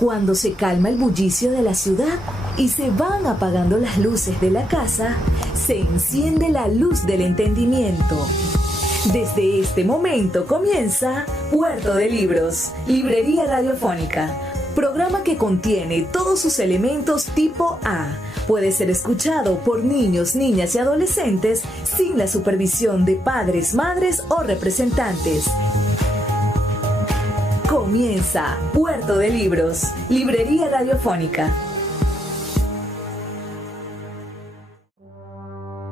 Cuando se calma el bullicio de la ciudad y se van apagando las luces de la casa, se enciende la luz del entendimiento. Desde este momento comienza Puerto de Libros, librería radiofónica, programa que contiene todos sus elementos tipo A. Puede ser escuchado por niños, niñas y adolescentes sin la supervisión de padres, madres o representantes. Comienza Puerto de Libros, librería radiofónica.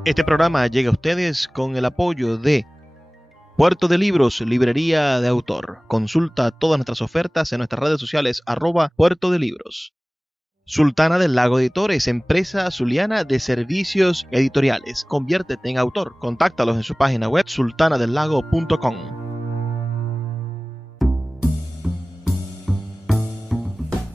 Este programa llega a ustedes con el apoyo de Puerto de Libros, librería de autor. Consulta todas nuestras ofertas en nuestras redes sociales @Puerto de Libros. Sultana del Lago Editores, empresa zuliana de servicios editoriales. Conviértete en autor. Contáctalos en su página web sultanadelago.com.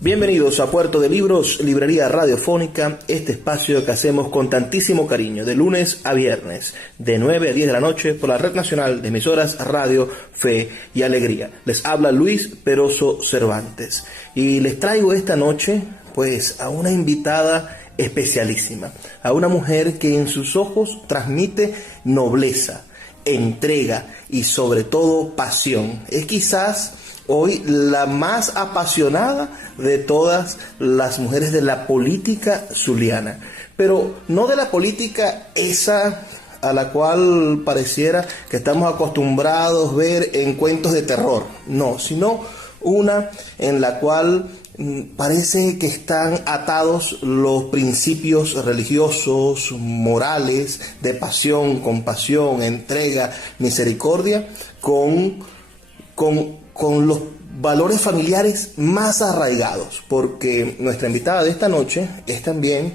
Bienvenidos a Puerto de Libros, librería radiofónica, este espacio que hacemos con tantísimo cariño, de lunes a viernes, de 9 a 10 de la noche, por la Red Nacional de Emisoras Radio, Fe y Alegría. Les habla Luis Peroso Cervantes y les traigo esta noche pues a una invitada especialísima, a una mujer que en sus ojos transmite nobleza, entrega y sobre todo pasión. Es quizás hoy la más apasionada de todas las mujeres de la política zuliana, pero no de la política esa a la cual pareciera que estamos acostumbrados a ver en cuentos de terror, no, sino una en la cual parece que están atados los principios religiosos, morales, de pasión, compasión, entrega, misericordia, con los valores familiares más arraigados, porque nuestra invitada de esta noche es también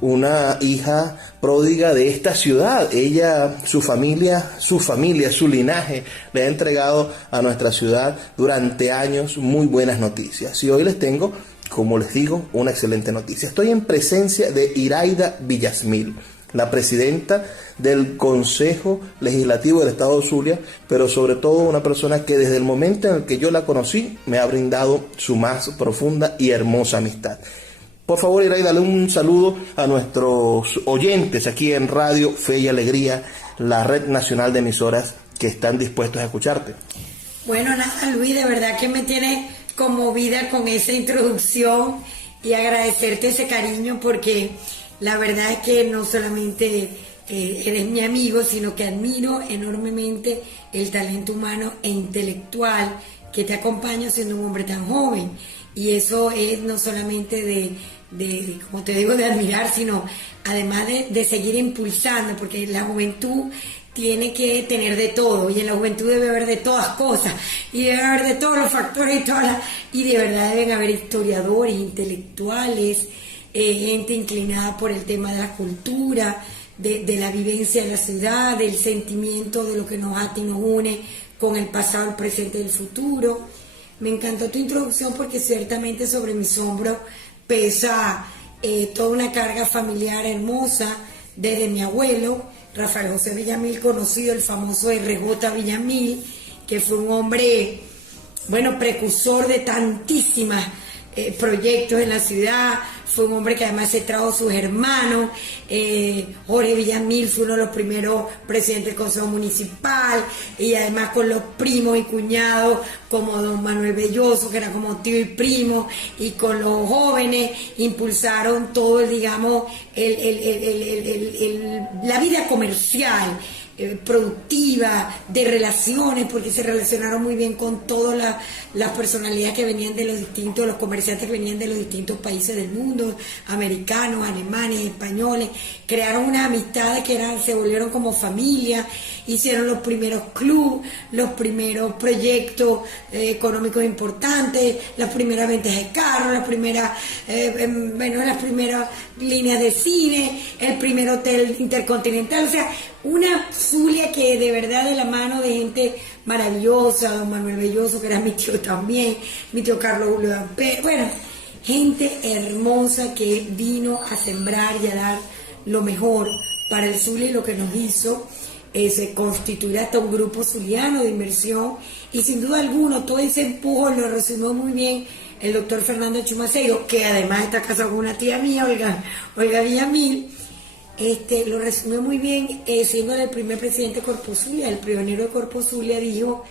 una hija pródiga de esta ciudad. Ella, su familia, su linaje le ha entregado a nuestra ciudad durante años muy buenas noticias. Y hoy les tengo, como les digo, una excelente noticia. Estoy en presencia de Iraida Villasmil, la presidenta del Consejo Legislativo del Estado de Zulia, pero sobre todo una persona que desde el momento en el que yo la conocí me ha brindado su más profunda y hermosa amistad. Por favor, Iraida, dale un saludo a nuestros oyentes aquí en Radio Fe y Alegría, la Red Nacional de Emisoras que están dispuestos a escucharte. Bueno, nada, Luis, de verdad que me tienes conmovida con esa introducción y agradecerte ese cariño, porque la verdad es que no solamente eres mi amigo, sino que admiro enormemente el talento humano e intelectual que te acompaña siendo un hombre tan joven. Y eso es no solamente como te digo, de admirar, sino además de seguir impulsando, porque la juventud tiene que tener de todo, y en la juventud debe haber de todas cosas, y debe haber de todos los factores y de verdad deben haber historiadores, intelectuales, gente inclinada por el tema de la cultura, de la vivencia de la ciudad, del sentimiento de lo que nos ata y nos une con el pasado, el presente y el futuro. Me encantó tu introducción, porque ciertamente sobre mis hombros pesa toda una carga familiar hermosa, desde mi abuelo, Rafael José Villamil, conocido el famoso RJ Villamil, que fue un hombre, bueno, precursor de tantísimas proyectos en la ciudad. Fue un hombre que además se trajo sus hermanos. Jorge Villamil fue uno de los primeros presidentes del Consejo Municipal, y además con los primos y cuñados como don Manuel Belloso, que era como tío y primo, y con los jóvenes impulsaron todo la vida comercial, productiva, de relaciones, porque se relacionaron muy bien con todas las personalidades que venían de los comerciantes que venían de los distintos países del mundo, americanos, alemanes, españoles. Crearon unas amistades que se volvieron como familia, hicieron los primeros clubes, los primeros proyectos económicos importantes, las primeras ventas de carros, las primeras líneas de cine, el primer hotel intercontinental. O sea, una Zulia que de verdad, de la mano de gente maravillosa, don Manuel Belloso, que era mi tío también, mi tío Carlos Julio Dampé, bueno, gente hermosa que vino a sembrar y a dar lo mejor para el Zulia, y lo que nos hizo se constituir hasta un grupo zuliano de inversión, y sin duda alguna todo ese empuje lo resumió muy bien el doctor Fernando Chumacero, que además está casado con una tía mía, Olga Villamil, lo resumió muy bien, siendo el primer presidente de Corpus Zulia, el pionero de Corpus Zulia, dijo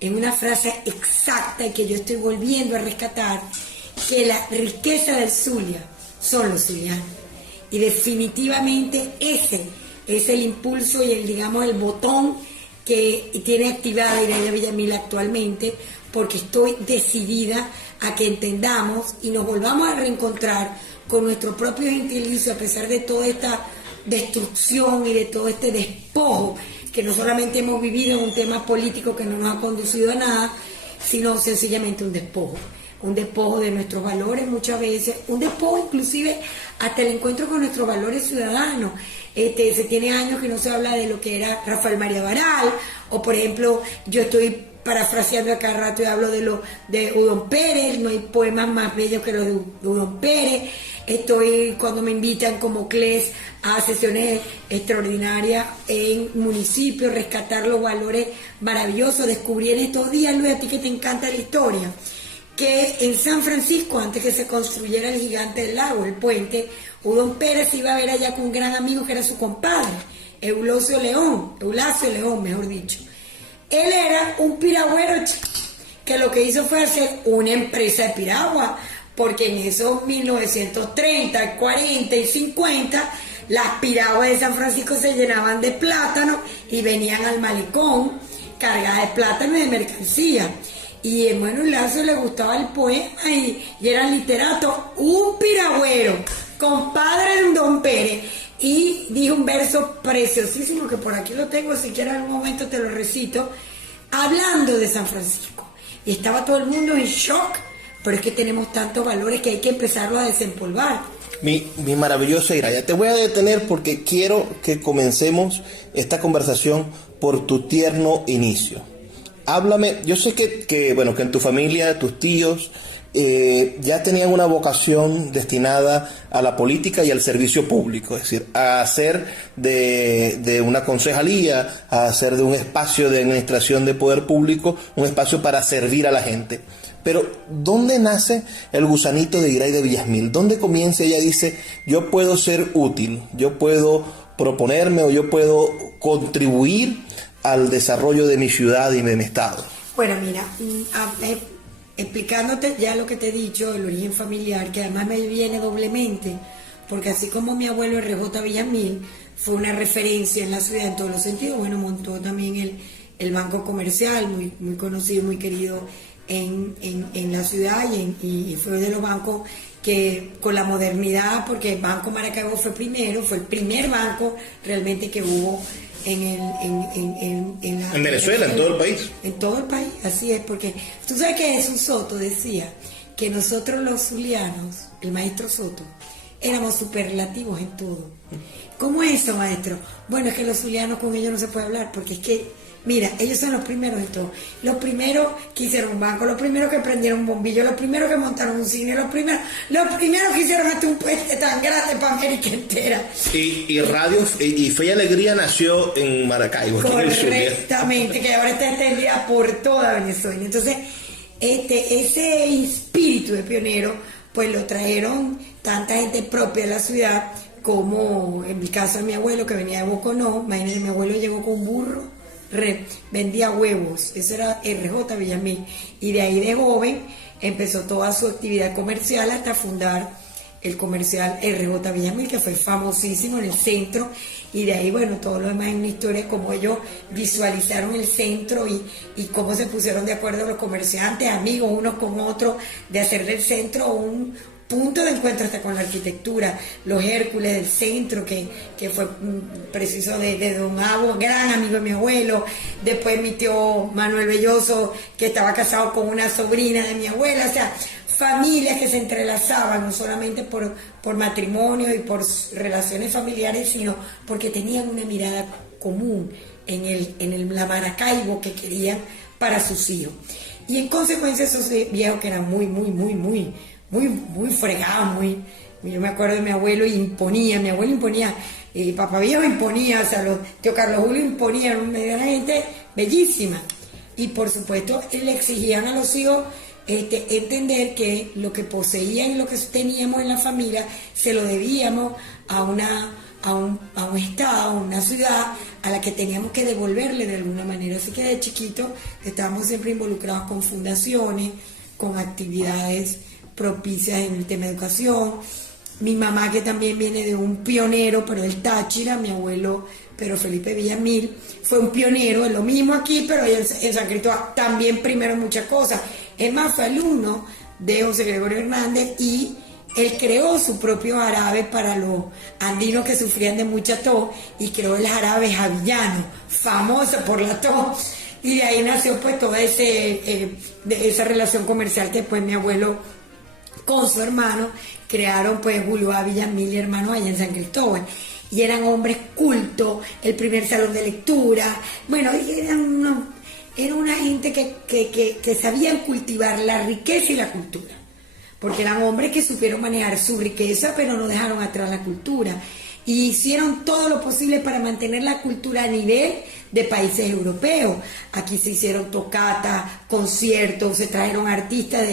en una frase exacta y que yo estoy volviendo a rescatar, que la riqueza del Zulia son los zulianos. Y definitivamente ese es el impulso y el botón que tiene activada Iraida Villamil actualmente, porque estoy decidida a que entendamos y nos volvamos a reencontrar con nuestro propio gentilicio, a pesar de toda esta destrucción y de todo este despojo que no solamente hemos vivido en un tema político que no nos ha conducido a nada, sino sencillamente un despojo de nuestros valores muchas veces, un despojo inclusive hasta el encuentro con nuestros valores ciudadanos. Se tiene años que no se habla de lo que era Rafael María Baral, o por ejemplo, yo estoy parafraseando a cada rato y hablo de Udón Pérez, no hay poemas más bellos que los de Udón Pérez. Estoy, cuando me invitan como CLES a sesiones extraordinarias en municipios, rescatar los valores maravillosos. Descubrí en estos días, Luis, a ti que te encanta la historia, que en San Francisco, antes que se construyera el Gigante del Lago, el puente, Udón Pérez iba a ver allá con un gran amigo que era su compadre, Eulasio León, mejor dicho. Él era un piragüero que lo que hizo fue hacer una empresa de piragua, porque en esos 1930, 40 y 50, las piraguas de San Francisco se llenaban de plátano y venían al malecón cargadas de plátano y de mercancía. Y a Manuel Lazo le gustaba el poema y era literato, un piragüero, compadre de Udón Pérez, y dijo un verso preciosísimo que por aquí lo tengo, si quieres en algún momento te lo recito, hablando de San Francisco. Y estaba todo el mundo en shock, pero es que tenemos tantos valores que hay que empezarlo a desempolvar. Mi maravillosa Iraida, te voy a detener porque quiero que comencemos esta conversación por tu tierno inicio. Háblame, yo sé que en tu familia, tus tíos, ya tenían una vocación destinada a la política y al servicio público, es decir, a hacer de una concejalía, a hacer de un espacio de administración de poder público, un espacio para servir a la gente. Pero, ¿dónde nace el gusanito de Iraida Villamil? ¿Dónde comienza? Ella dice, yo puedo ser útil, yo puedo proponerme o yo puedo contribuir al desarrollo de mi ciudad y de mi estado. Bueno, mira, explicándote ya lo que te he dicho, el origen familiar, que además me viene doblemente, porque así como mi abuelo R.J. Villamil fue una referencia en la ciudad en todos los sentidos, montó también el banco comercial, muy, muy conocido, muy querido en la ciudad, y fue de los bancos que con la modernidad, porque el Banco Maracaibo fue el primer banco realmente que hubo en Venezuela, en todo el país. En todo el país, así es, porque tú sabes que Jesús Soto decía que nosotros los zulianos, el maestro Soto, éramos superlativos en todo. ¿Cómo es eso, maestro? Bueno, es que los zulianos con ellos no se puede hablar, porque es que mira, ellos son los primeros en todo. Los primeros que hicieron un banco, los primeros que prendieron un bombillo, los primeros que montaron un cine, los primeros que hicieron hasta un puente tan grande para América entera. Y radio y Fe y Alegría nació en Maracaibo. Correctamente, que ahora está extendida por toda Venezuela. Entonces, ese espíritu de pionero, pues lo trajeron tanta gente propia de la ciudad, como en mi caso de mi abuelo que venía de Boconó. Imagínate, mi abuelo llegó con un burro, vendía huevos, eso era R.J. Villamil, y de ahí de joven empezó toda su actividad comercial hasta fundar el comercial R.J. Villamil, que fue famosísimo en el centro, y de ahí, todo lo demás es una historia, como ellos visualizaron el centro y cómo se pusieron de acuerdo los comerciantes, amigos unos con otros, de hacer del centro un punto de encuentro hasta con la arquitectura. Los Hércules del centro, que fue preciso de don Abo, gran amigo de mi abuelo. Después mi tío Manuel Belloso, que estaba casado con una sobrina de mi abuela. O sea, familias que se entrelazaban, no solamente por matrimonio y por relaciones familiares, sino porque tenían una mirada común en la Maracaibo que querían para sus hijos. Y en consecuencia esos viejos que eran muy fregados, yo me acuerdo de mi abuelo y mi abuelo imponía, papá viejo imponía, los tío Carlos Julio imponían, una gente bellísima. Y por supuesto le exigían a los hijos entender que lo que poseían y lo que teníamos en la familia se lo debíamos a un estado, a una ciudad a la que teníamos que devolverle de alguna manera. Así que de chiquito estábamos siempre involucrados con fundaciones, con actividades propicias en el tema de educación. Mi mamá, que también viene de un pionero, pero del Táchira, mi abuelo Pedro Felipe Villamil, fue un pionero, es lo mismo aquí, pero en San Cristóbal también primero en muchas cosas. Es más, fue alumno de José Gregorio Hernández y él creó su propio jarabe para los andinos que sufrían de mucha tos y creó el jarabe javillano, famoso por la tos. Y de ahí nació pues toda esa relación comercial que pues mi abuelo con su hermano crearon pues Julio A. Villamil y hermano allá en San Cristóbal. Y eran hombres cultos, el primer salón de lectura. Bueno, era una gente que sabían cultivar la riqueza y la cultura. Porque eran hombres que supieron manejar su riqueza, pero no dejaron atrás la cultura. Y hicieron todo lo posible para mantener la cultura a nivel de países europeos. Aquí se hicieron tocatas, conciertos, se trajeron artistas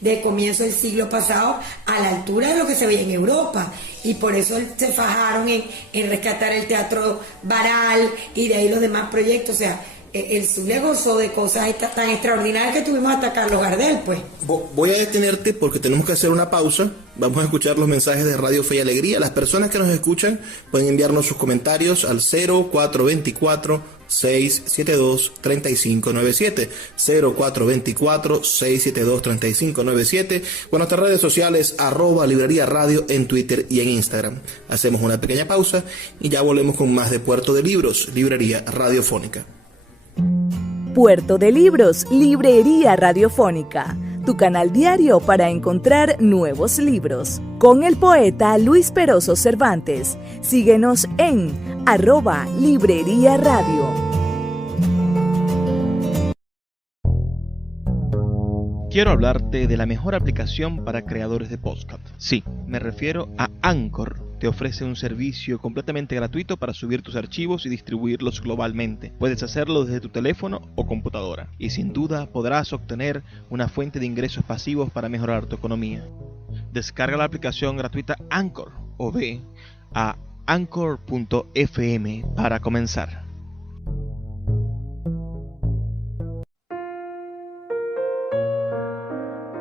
de comienzo del siglo pasado a la altura de lo que se veía en Europa. Y por eso se fajaron en rescatar el Teatro Baral y de ahí los demás proyectos. O sea, el Zulia gozó de cosas tan extraordinarias que tuvimos hasta Carlos Gardel, pues. Voy a detenerte porque tenemos que hacer una pausa. Vamos a escuchar los mensajes de Radio Fe y Alegría. Las personas que nos escuchan pueden enviarnos sus comentarios al 0424-672-3597. 0424-672-3597. Con nuestras redes sociales, @Librería Radio en Twitter y en Instagram. Hacemos una pequeña pausa y ya volvemos con más de Puerto de Libros, Librería Radiofónica. Puerto de Libros, Librería Radiofónica, tu canal diario para encontrar nuevos libros. Con el poeta Luis Peroso Cervantes. Síguenos en @Librería Radio. Quiero hablarte de la mejor aplicación para creadores de podcast. Sí, me refiero a Anchor. Te ofrece un servicio completamente gratuito para subir tus archivos y distribuirlos globalmente. Puedes hacerlo desde tu teléfono o computadora. Y sin duda podrás obtener una fuente de ingresos pasivos para mejorar tu economía. Descarga la aplicación gratuita Anchor o ve a anchor.fm para comenzar.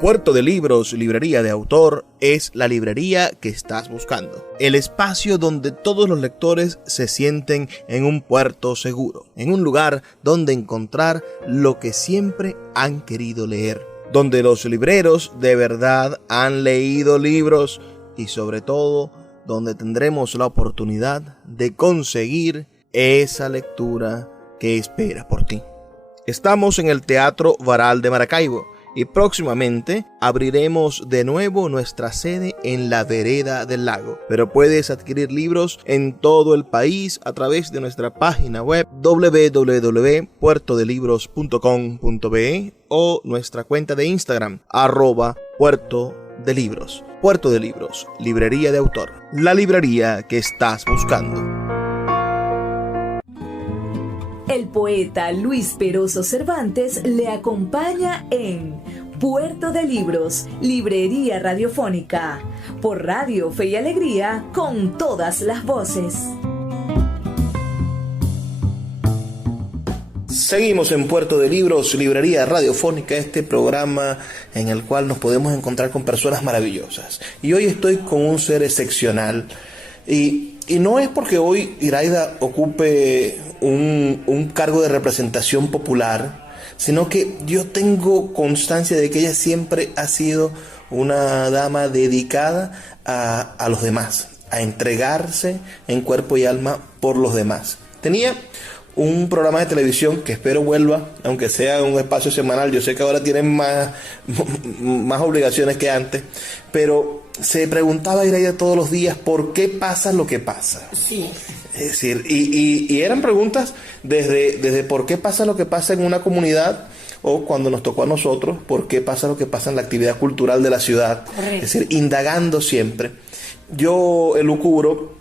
Puerto de Libros, Librería de Autor, es la librería que estás buscando. El espacio donde todos los lectores se sienten en un puerto seguro, en un lugar donde encontrar lo que siempre han querido leer, donde los libreros de verdad han leído libros y sobre todo donde tendremos la oportunidad de conseguir esa lectura que espera por ti. Estamos en el Teatro Baral de Maracaibo y próximamente abriremos de nuevo nuestra sede en la Vereda del Lago. Pero puedes adquirir libros en todo el país a través de nuestra página web www.puertodelibros.com.be o nuestra cuenta de Instagram @puertodelibros. Puerto de Libros, Librería de Autor, la librería que estás buscando. El poeta Luis Peroso Cervantes le acompaña en Puerto de Libros, Librería Radiofónica, por Radio Fe y Alegría, con todas las voces. Seguimos en Puerto de Libros, Librería Radiofónica, este programa en el cual nos podemos encontrar con personas maravillosas. Y hoy estoy con un ser excepcional. Y no es porque hoy Iraida ocupe un cargo de representación popular, sino que yo tengo constancia de que ella siempre ha sido una dama dedicada a los demás, a entregarse en cuerpo y alma por los demás. Tenía un programa de televisión que espero vuelva, aunque sea un espacio semanal. Yo sé que ahora tienen más obligaciones que antes, pero se preguntaba Iraida todos los días por qué pasa lo que pasa. Sí. Es decir, y eran preguntas desde por qué pasa lo que pasa en una comunidad, o cuando nos tocó a nosotros, por qué pasa lo que pasa en la actividad cultural de la ciudad. Correcto. Es decir, indagando siempre. Yo elucubro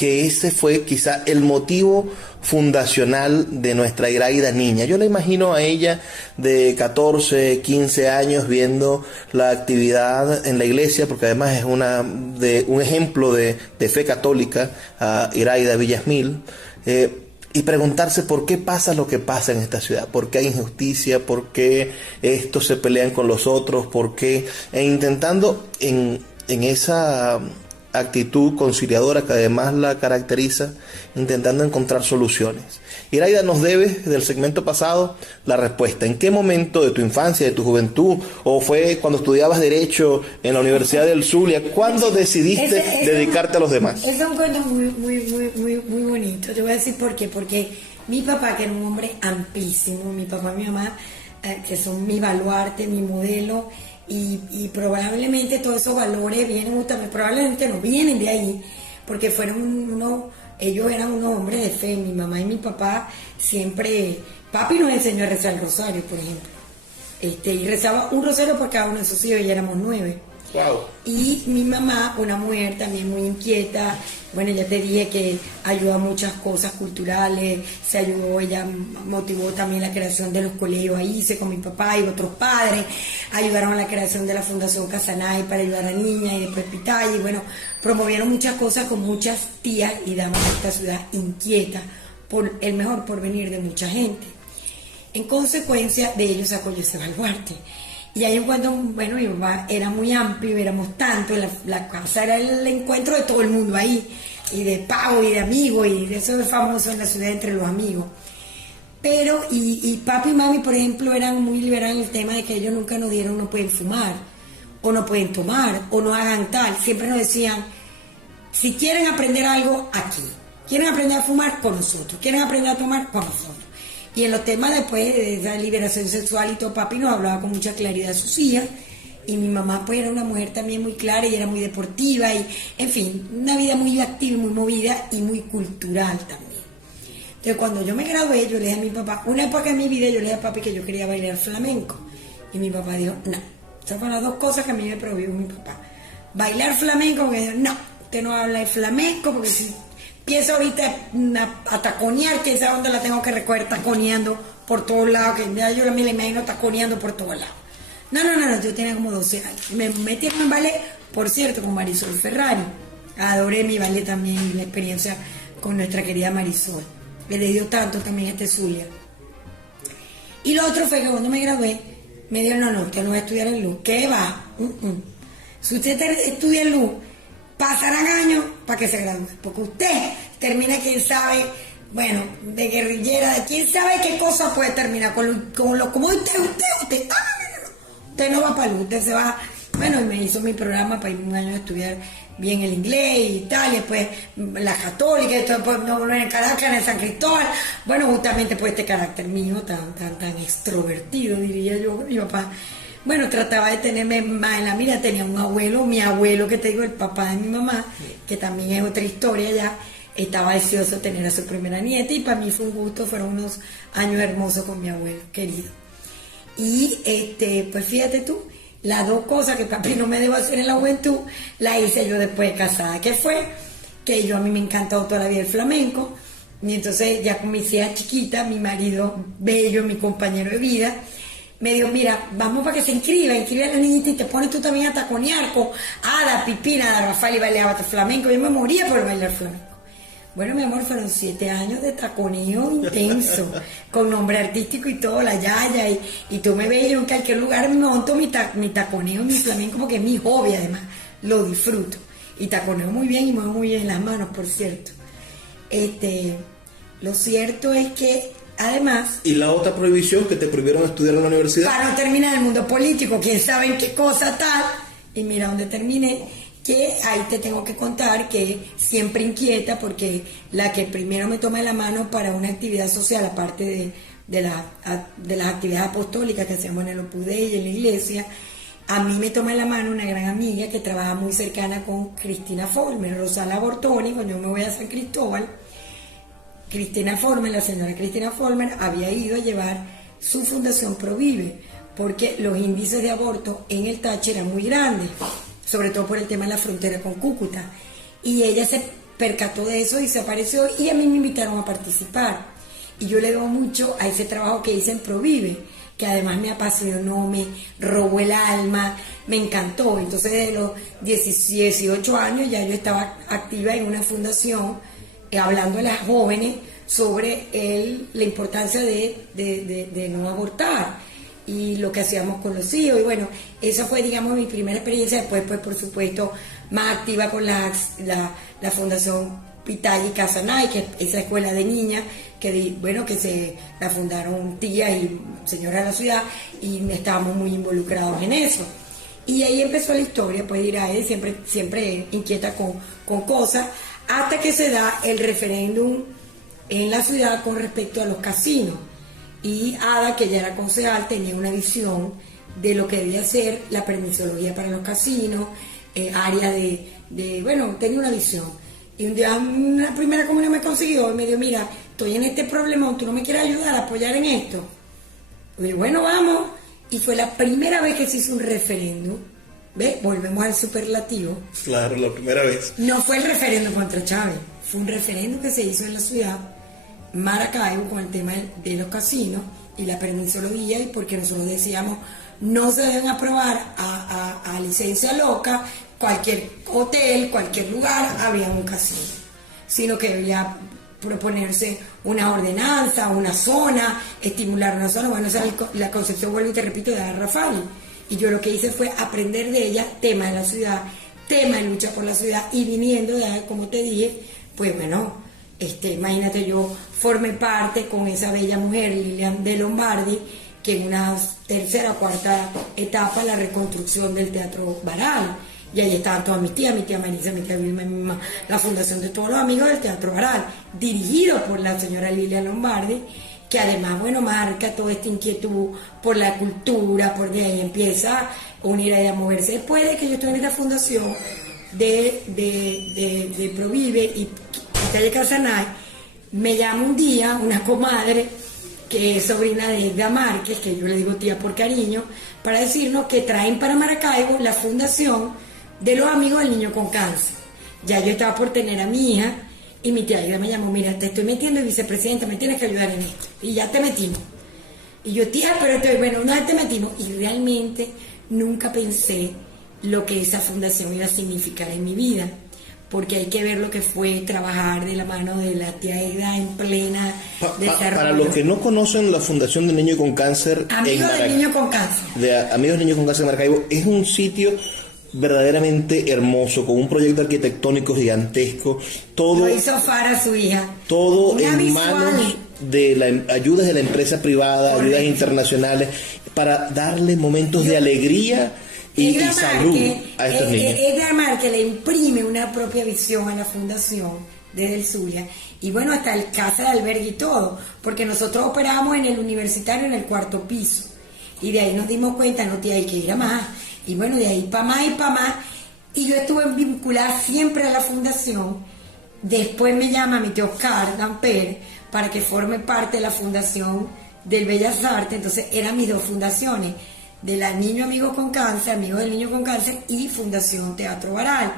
que ese fue quizá el motivo fundacional de nuestra Iraida niña. Yo la imagino a ella de 14, 15 años viendo la actividad en la iglesia, porque además es un ejemplo de fe católica, a Iraida Villasmil, y preguntarse por qué pasa lo que pasa en esta ciudad, por qué hay injusticia, por qué estos se pelean con los otros, por qué, e intentando en esa actitud conciliadora que además la caracteriza, intentando encontrar soluciones. Iraida nos debe, del segmento pasado, la respuesta. ¿En qué momento de tu infancia, de tu juventud, o fue cuando estudiabas Derecho en la Universidad del Zulia, cuándo decidiste dedicarte a los demás? Es un cuento muy bonito. Te voy a decir por qué. Porque mi papá, que era un hombre amplísimo, mi papá y mi mamá, que son mi baluarte, mi modelo, y probablemente todos esos valores vienen, probablemente no vienen de ahí, porque ellos eran unos hombres de fe. Mi mamá y mi papá siempre, papi nos enseñó a rezar el rosario, por ejemplo, y rezaba un rosario por cada uno de sus hijos, y éramos 9. Wow. Y mi mamá, una mujer también muy inquieta, bueno, ya te dije que ayudó a muchas cosas culturales, ella motivó también la creación de los colegios ahí, con mi papá y otros padres, ayudaron a la creación de la Fundación Casanay para ayudar a niñas, y después Pitaya, y bueno, promovieron muchas cosas con muchas tías y damos a esta ciudad inquieta por el mejor porvenir de mucha gente. En consecuencia de ellos sacó ese baluarte. Y ahí encuentro, bueno, mi papá era muy amplio, éramos tantos, la casa era el encuentro de todo el mundo ahí, y de pavo, y de amigos, y eso es famoso en la ciudad entre los amigos. Pero, y papi y mami, por ejemplo, eran muy liberales en el tema de que ellos nunca nos dieron no pueden fumar, o no pueden tomar, o no hagan tal. Siempre nos decían, si quieren aprender algo, aquí. Quieren aprender a fumar, con nosotros. Quieren aprender a tomar, con nosotros. Y en los temas después de esa liberación sexual y todo, papi nos hablaba con mucha claridad de sus hijas, y mi mamá pues era una mujer también muy clara y era muy deportiva, y en fin, una vida muy activa y muy movida y muy cultural también. Entonces cuando yo me gradué, yo le dije a mi papá, una época en mi vida yo le dije a papi que yo quería bailar flamenco, y mi papá dijo, no, esas fueron las dos cosas que a mí me prohibió mi papá. Bailar flamenco, porque dijo, no, usted no habla de flamenco, porque si empiezo ahorita a taconear, que esa onda la tengo que recoger taconeando por todos lados, que ya yo me la imagino taconeando por todos lados. No, yo tenía como 12 años. Me metí en un ballet, por cierto, con Marisol Ferrari. Adoré mi ballet también, la experiencia con nuestra querida Marisol. Le dio tanto también a Zulia. Y lo otro fue que cuando me gradué, me dijeron, no, usted no va a estudiar en Luz. ¿Qué va? Si usted estudia en Luz, pasarán años para que se gradúe, porque usted termina, quién sabe, bueno, de guerrillera, de quién sabe qué cosa puede terminar como usted, usted no va para Luz, usted se va, bueno, y me hizo mi programa para ir un año a estudiar bien el inglés y tal, y después la católica, y después no volver en Caracas, en San Cristóbal, bueno, justamente por este carácter mío tan extrovertido, diría yo, mi papá. Bueno, trataba de tenerme más en la mira. Tenía un abuelo, mi abuelo, que te digo, el papá de mi mamá, que también es otra historia ya, estaba deseoso de tener a su primera nieta, y para mí fue un gusto, fueron unos años hermosos con mi abuelo querido. Y pues fíjate tú, las dos cosas que papi no me dejó hacer en la juventud, las hice yo después de casada, que fue que a mí me encantó toda la vida el flamenco, y entonces ya con mis hijas chiquitas, mi marido bello, mi compañero de vida, me dijo, mira, vamos para que se inscriba a la niñita, y te pones tú también a taconear con Ada, Pipina, Ada Rafael, y bailaba flamenco. Yo me moría por bailar flamenco. Bueno, mi amor, fueron 7 años de taconeo intenso, con nombre artístico y todo, la yaya, y tú me ves en cualquier lugar, me monto mi taconeo, mi flamenco, porque es mi hobby además, lo disfruto. Y taconeo muy bien y muevo muy bien las manos, por cierto. Lo cierto es que además... ¿Y la otra prohibición que te prohibieron estudiar en la universidad? Para no terminar el mundo político, quién sabe en qué cosa tal. Y mira dónde terminé, que ahí te tengo que contar que siempre inquieta, porque la que primero me toma la mano para una actividad social, aparte de las actividades apostólicas que hacemos en el Opus Dei y en la iglesia, a mí me toma la mano una gran amiga que trabaja muy cercana con Cristina Former, Rosala Bortoni. Cuando yo me voy a San Cristóbal, Cristina Former, la señora Cristina Former, había ido a llevar su fundación Provive, porque los índices de aborto en el Táchira eran muy grandes, sobre todo por el tema de la frontera con Cúcuta. Y ella se percató de eso y se apareció y a mí me invitaron a participar. Y yo le debo mucho a ese trabajo que hice en Provive, que además me apasionó, me robó el alma, me encantó. Entonces de los 18 años ya yo estaba activa en una fundación hablando a las jóvenes sobre la importancia de no abortar y lo que hacíamos con los hijos. Y bueno, esa fue, digamos, mi primera experiencia. Después, pues, por supuesto, más activa con la Fundación Pitaya Casanay, que es esa escuela de niñas que se la fundaron tía y señora de la ciudad, y estábamos muy involucrados en eso. Y ahí empezó la historia, pues Iraide siempre inquieta con cosas, hasta que se da el referéndum en la ciudad con respecto a los casinos. Y Ada, que ya era concejal, tenía una visión de lo que debía ser la permisología para los casinos, área tenía una visión. Y un día una primera comunidad me consiguió y me dijo, mira, estoy en este problema, ¿tú no me quieres ayudar a apoyar en esto? Y yo, bueno, vamos. Y fue la primera vez que se hizo un referéndum. ¿Ves? Volvemos al superlativo. Claro, la primera vez. No fue el referéndum contra Chávez, fue un referéndum que se hizo en la ciudad Maracaibo con el tema de los casinos y la permisología, y porque nosotros decíamos no se deben aprobar a licencia loca cualquier hotel, cualquier lugar, habría un casino, sino que debía proponerse una ordenanza, una zona, estimular una zona. Bueno, esa es la concepción, vuelvo y te repito, de Ada Rafali, y yo lo que hice fue aprender de ella tema de la ciudad, tema de lucha por la ciudad, y viniendo de, como te dije, pues bueno, imagínate, yo formé parte con esa bella mujer, Lilian de Lombardi, que en una tercera o cuarta etapa, la reconstrucción del Teatro Baral, y ahí estaban todas mis tías, mi tía Marisa, mi tía Vilma, mi mamá, la fundación de todos los amigos del Teatro Baral, dirigido por la señora Lilian Lombardi, que además, bueno, marca toda esta inquietud por la cultura, por de ahí empieza a unir a moverse. Después de que yo estoy en esta fundación de Provive y Calle Casanay, me llama un día una comadre que es sobrina de Edda Márquez, que yo le digo tía por cariño, para decirnos que traen para Maracaibo la fundación de los amigos del niño con cáncer. Ya yo estaba por tener a mi hija y mi tía Aida me llamó, mira, te estoy metiendo de vicepresidenta, me tienes que ayudar en esto. Y ya te metimos. Y yo, tía, pero una vez te metimos. Y realmente nunca pensé lo que esa fundación iba a significar en mi vida, porque hay que ver lo que fue trabajar de la mano de la tía Aida en plena desarrollo. Para los que no conocen la Fundación del Niño con Cáncer, Amigos del Niño con Cáncer. Amigos del Niño con Cáncer en Maracaibo, es un sitio verdaderamente hermoso, con un proyecto arquitectónico gigantesco, todo lo hizo Fara, su hija, todo una en visual. manos de ayudas de la empresa privada, correcto, ayudas internacionales, para darle momentos de alegría y salud a estos niños. Edgar Márquez le imprime una propia visión a la fundación desde el suya, y bueno, hasta el casa de albergue y todo, porque nosotros operábamos en el universitario en el 4º piso, y de ahí nos dimos cuenta, no, tía, hay que ir a más. Y bueno, de ahí para más y para más. Y yo estuve vinculada siempre a la fundación. Después me llama mi tío Oscar Damper para que forme parte de la fundación del Bellas Artes. Entonces eran mis dos fundaciones, de la Niño Amigos con Cáncer, Amigos del Niño con Cáncer, y Fundación Teatro Baral.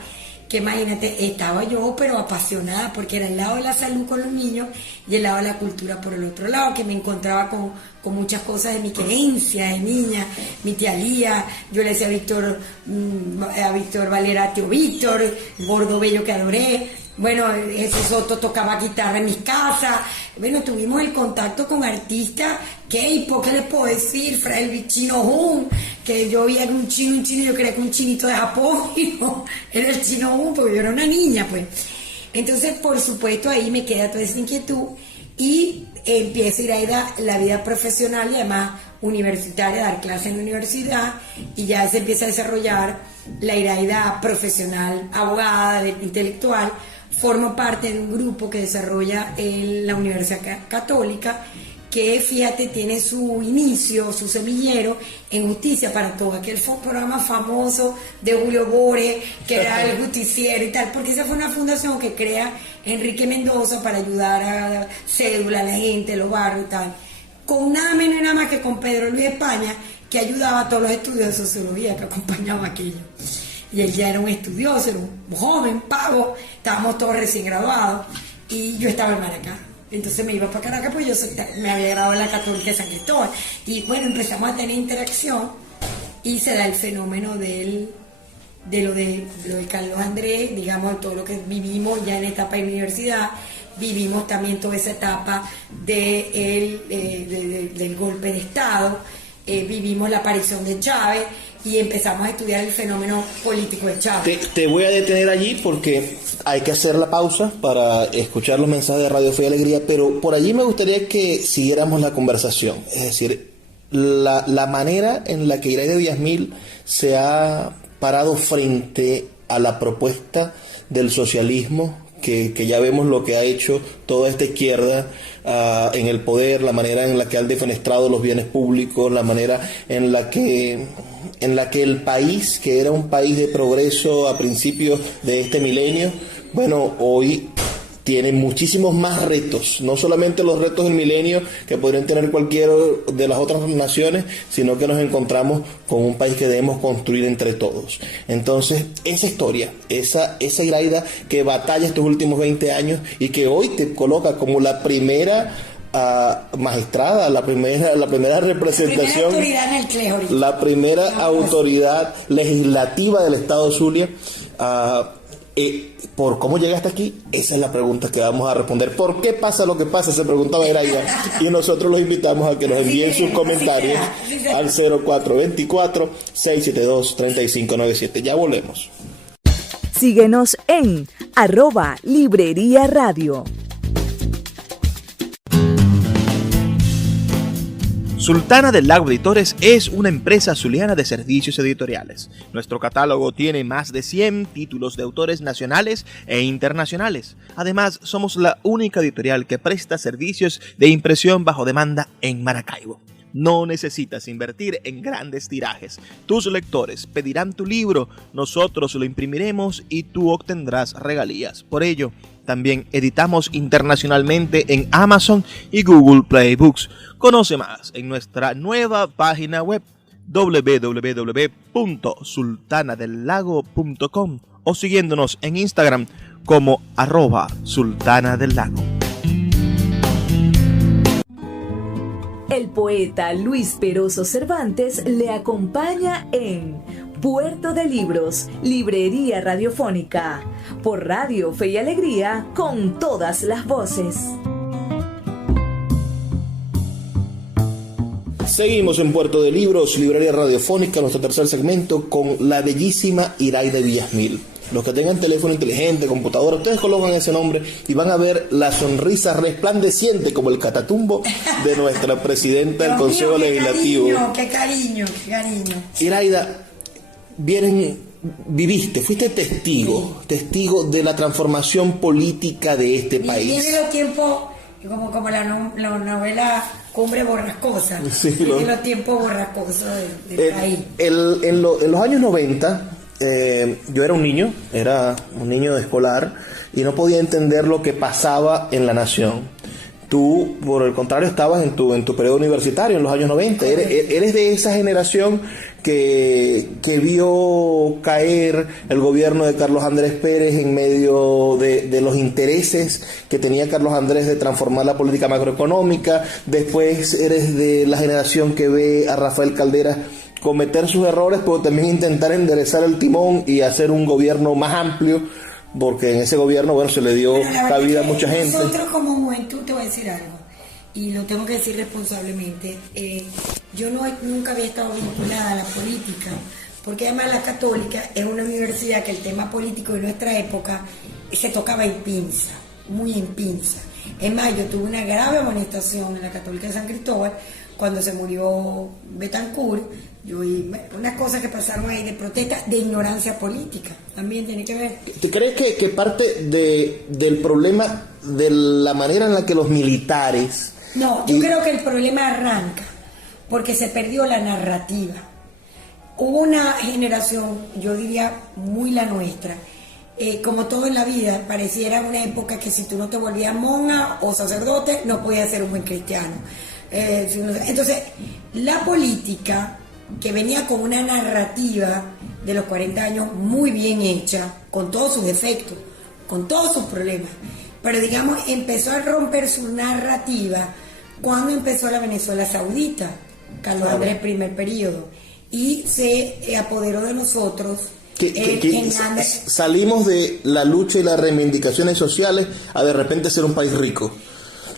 Que imagínate, estaba yo pero apasionada, porque era el lado de la salud con los niños y el lado de la cultura por el otro lado, que me encontraba con muchas cosas de mi querencia de niña, mi tía Lía, yo le decía a Víctor Valera, tío Víctor, gordo bello que adoré. Bueno, ese Soto tocaba guitarra en mis casas. Bueno, tuvimos el contacto con artistas ¿qué les puedo decir? El chino Hun, que yo vi un chino, yo creía que un chinito de Japón, y no, era el chino Hun, porque yo era una niña, pues. Entonces, por supuesto, ahí me queda toda esa inquietud, y empiezo a ir a la vida profesional y además universitaria, a dar clases en la universidad, y ya se empieza a desarrollar la Iraida profesional, abogada, intelectual. Formo parte de un grupo que desarrolla en la Universidad Católica, que fíjate, tiene su inicio, su semillero en Justicia para Todos, aquel programa famoso de Julio Bore, que era el justiciero y tal, porque esa fue una fundación que crea Enrique Mendoza para ayudar a cédula, a la gente, los barrios y tal, con nada menos y nada más que con Pedro Luis España, que ayudaba a todos los estudios de sociología que acompañaban aquello. y él ya era un estudioso, era un joven, pavo, estábamos todos recién graduados, y yo estaba en Maracay. Entonces me iba para Caracas, pues me había graduado en la Católica de San Cristóbal. Y bueno, empezamos a tener interacción, y se da el fenómeno de lo de Carlos Andrés, digamos, todo lo que vivimos ya en etapa de universidad. Vivimos también toda esa etapa del golpe de Estado, vivimos la aparición de Chávez y empezamos a estudiar el fenómeno político de Chávez. Te voy a detener allí porque hay que hacer la pausa para escuchar los mensajes de Radio Fe y Alegría, pero por allí me gustaría que siguiéramos la conversación, es decir, la manera en la que Iraida Villasmil se ha parado frente a la propuesta del socialismo, que ya vemos lo que ha hecho toda esta izquierda en el poder, la manera en la que han defenestrado los bienes públicos, la manera en la que el país, que era un país de progreso a principios de este milenio, bueno, hoy tiene muchísimos más retos, no solamente los retos del milenio que podrían tener cualquiera de las otras naciones, sino que nos encontramos con un país que debemos construir entre todos. Entonces, esa historia, esa Iraida que batalla estos últimos 20 años y que hoy te coloca como la primera magistrada, la primera representación, la primera autoridad legislativa del Estado Zulia. Por cómo llegaste aquí, esa es la pregunta que vamos a responder. ¿Por qué pasa lo que pasa? Se preguntaba Iraida, y nosotros los invitamos a que nos envíen sus comentarios al 0424-672-3597. Ya volvemos. Síguenos en @Librería Radio. Sultana del Lago Editores es una empresa zuliana de servicios editoriales. Nuestro catálogo tiene más de 100 títulos de autores nacionales e internacionales. Además, somos la única editorial que presta servicios de impresión bajo demanda en Maracaibo. No necesitas invertir en grandes tirajes. Tus lectores pedirán tu libro, nosotros lo imprimiremos y tú obtendrás regalías. Por ello, también editamos internacionalmente en Amazon y Google Play Books. Conoce más en nuestra nueva página web www.sultanadelago.com o siguiéndonos en Instagram como @sultanadelago. El poeta Luis Peroso Cervantes le acompaña en Puerto de Libros, Librería Radiofónica, por Radio Fe y Alegría, con todas las voces. Seguimos en Puerto de Libros, Librería Radiofónica, nuestro tercer segmento con la bellísima Iraida Villasmil. Los que tengan teléfono inteligente, computadora, ustedes colocan ese nombre y van a ver la sonrisa resplandeciente como el catatumbo de nuestra presidenta del Consejo Legislativo. Qué cariño. Iraida, fuiste testigo de la transformación política de este país. Viene los tiempos, como la novela Cumbre Borrascosa, sí, los tiempos borrascosos del país. En los años 90, yo era un niño escolar y no podía entender lo que pasaba en la nación. Tú, por el contrario, estabas en tu periodo universitario en los años 90. Eres de esa generación que vio caer el gobierno de Carlos Andrés Pérez en medio de los intereses que tenía Carlos Andrés de transformar la política macroeconómica. Después eres de la generación que ve a Rafael Caldera cometer sus errores, pero también intentar enderezar el timón y hacer un gobierno más amplio, porque en ese gobierno, se le dio cabida a mucha gente. Nosotros como juventud, te voy a decir algo, y lo tengo que decir responsablemente, yo nunca había estado vinculada a la política, porque además la Católica es una universidad que el tema político de nuestra época se tocaba en pinza, muy en pinza. Es más, yo tuve una grave amonestación en la Católica de San Cristóbal cuando se murió Betancourt. Unas cosas que pasaron ahí de protesta, de ignorancia política, también tiene que ver. ¿Tú crees que parte del problema de la manera en la que los militares... No, yo creo que el problema arranca porque se perdió la narrativa. Hubo una generación, yo diría muy la nuestra, como todo en la vida, pareciera una época que si tú no te volvías monja o sacerdote, no podías ser un buen cristiano. Entonces, la política que venía con una narrativa de los 40 años muy bien hecha, con todos sus defectos, con todos sus problemas, pero digamos empezó a romper su narrativa cuando empezó la Venezuela Saudita, Carlos Andrés, primer periodo, y se apoderó de nosotros. Salimos de la lucha y las reivindicaciones sociales a de repente ser un país rico.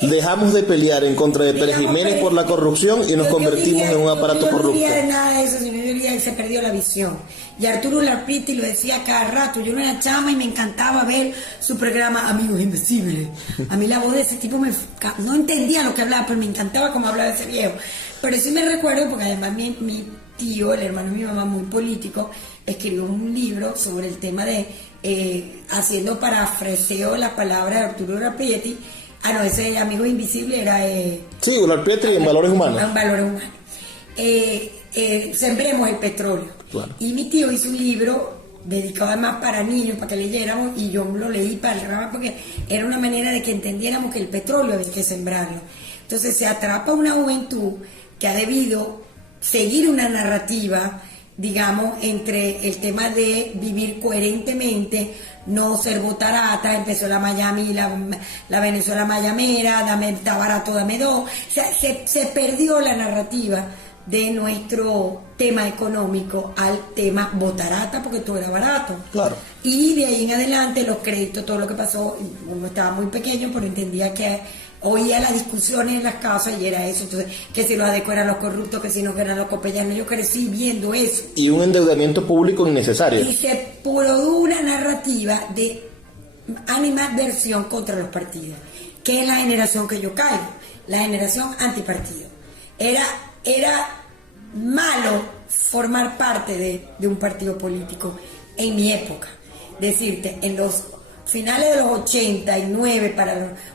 Dejamos de pelear en contra de Pérez Jiménez por la corrupción y nos convertimos en un aparato corrupto. No diría nada de eso, sino yo diría que se perdió la visión. Y Arturo Larpriti lo decía cada rato. Yo era chama y me encantaba ver su programa Amigos Invisibles. A mí la voz de ese tipo no entendía lo que hablaba, pero me encantaba cómo hablaba ese viejo. Pero sí me recuerdo, porque además mi tío, el hermano de mi mamá, muy político, escribió un libro sobre el tema de haciendo parafraseo la palabra de Arturo Larpriti. No, ese Amigo Invisible era... sí, Larpriti en Valores Humanos. En Valores Humanos. Sembremos el petróleo. Claro. Y mi tío hizo un libro dedicado además para niños, para que leyéramos, y yo lo leí para el programa porque era una manera de que entendiéramos que el petróleo había que sembrarlo. Entonces se atrapa una juventud que ha debido seguir una narrativa, digamos, entre el tema de vivir coherentemente, no ser botarata. Empezó la Miami, la Venezuela mayamera, dame, está barato, dame dos. O sea, se perdió la narrativa de nuestro tema económico al tema botarata, porque todo era barato. Claro. Y de ahí en adelante los créditos, todo lo que pasó, uno estaba muy pequeño, pero entendía que oía las discusiones en las casas y era eso. Entonces, que si los adecos eran los corruptos, que si no eran los copellanos, yo crecí viendo eso. Y un endeudamiento público innecesario. Y se produjo una narrativa de animadversión contra los partidos, que es la generación que yo caigo, la generación antipartido. Era malo formar parte de un partido político en mi época. Decirte, en los finales de los 89,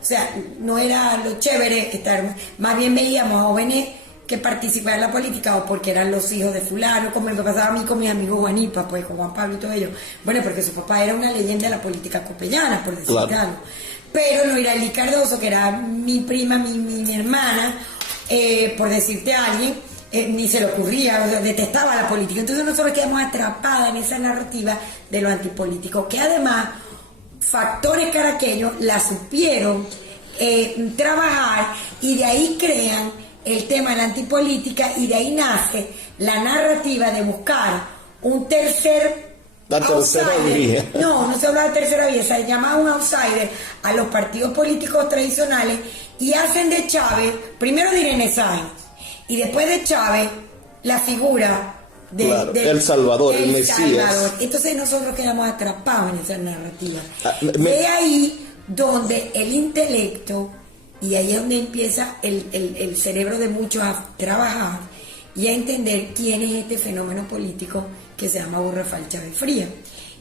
o sea, no era lo chévere estar, más bien veíamos a jóvenes que participaban en la política o porque eran los hijos de fulano, como me pasaba a mí con mis amigos Juanipa, pues con Juan Pablo y todo ello. Bueno, porque su papá era una leyenda de la política copellana, por decirte algo. Pero no era Eli Cardoso, que era mi prima, mi hermana, por decirte a alguien, ni se le ocurría, o sea, detestaba la política. Entonces nosotros quedamos atrapadas en esa narrativa de lo antipolítico, que además factores caraqueños la supieron trabajar, y de ahí crean el tema de la antipolítica, y de ahí nace la narrativa de buscar un la tercera vía. No se habla de tercera vía, se llama un outsider a los partidos políticos tradicionales, y hacen de Chávez, primero de Irene Sáenz, y después de Chávez, la figura El Salvador, el Mesías. Salvador. Entonces nosotros quedamos atrapados en esa narrativa. De ahí donde el intelecto, y ahí es donde empieza el cerebro de muchos a trabajar y a entender quién es este fenómeno político que se llama Hugo Rafael Chávez Frías.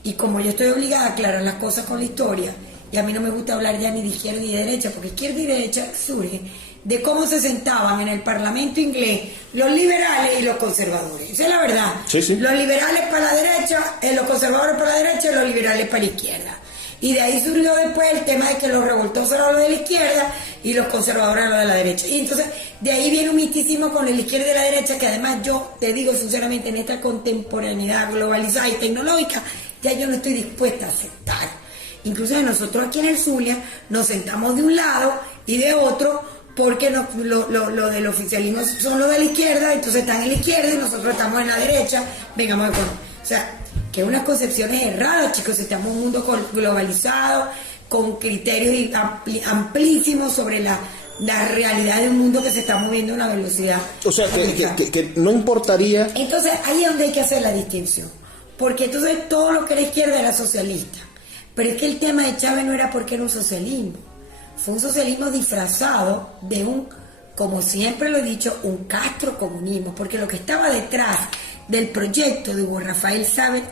Y como yo estoy obligada a aclarar las cosas con la historia, y a mí no me gusta hablar ya ni de izquierda ni de derecha, porque izquierda y derecha surge de cómo se sentaban en el Parlamento inglés los liberales y los conservadores. Esa es la verdad. Sí, sí. Los liberales para la derecha, los conservadores para la derecha y los liberales para la izquierda. Y de ahí surgió después el tema de que los revoltosos eran los de la izquierda y los conservadores eran los de la derecha. Y entonces de ahí viene un misticismo con la izquierda y la derecha, que además yo te digo sinceramente, en esta contemporaneidad globalizada y tecnológica, ya yo no estoy dispuesta a aceptar. Incluso nosotros aquí en el Zulia nos sentamos de un lado y de otro, porque lo del oficialismo son los de la izquierda, entonces están en la izquierda y nosotros estamos en la derecha. Vengamos con, o sea, que unas concepciones erradas, chicos. Estamos en un mundo globalizado, con criterios amplísimos sobre la realidad de un mundo que se está moviendo a una velocidad. O sea, que no importaría. Entonces ahí es donde hay que hacer la distinción, porque entonces todo lo que era izquierda era socialista, pero es que el tema de Chávez no era porque era un socialismo, fue un socialismo disfrazado de un, como siempre lo he dicho, un castrocomunismo, porque lo que estaba detrás del proyecto de Hugo Rafael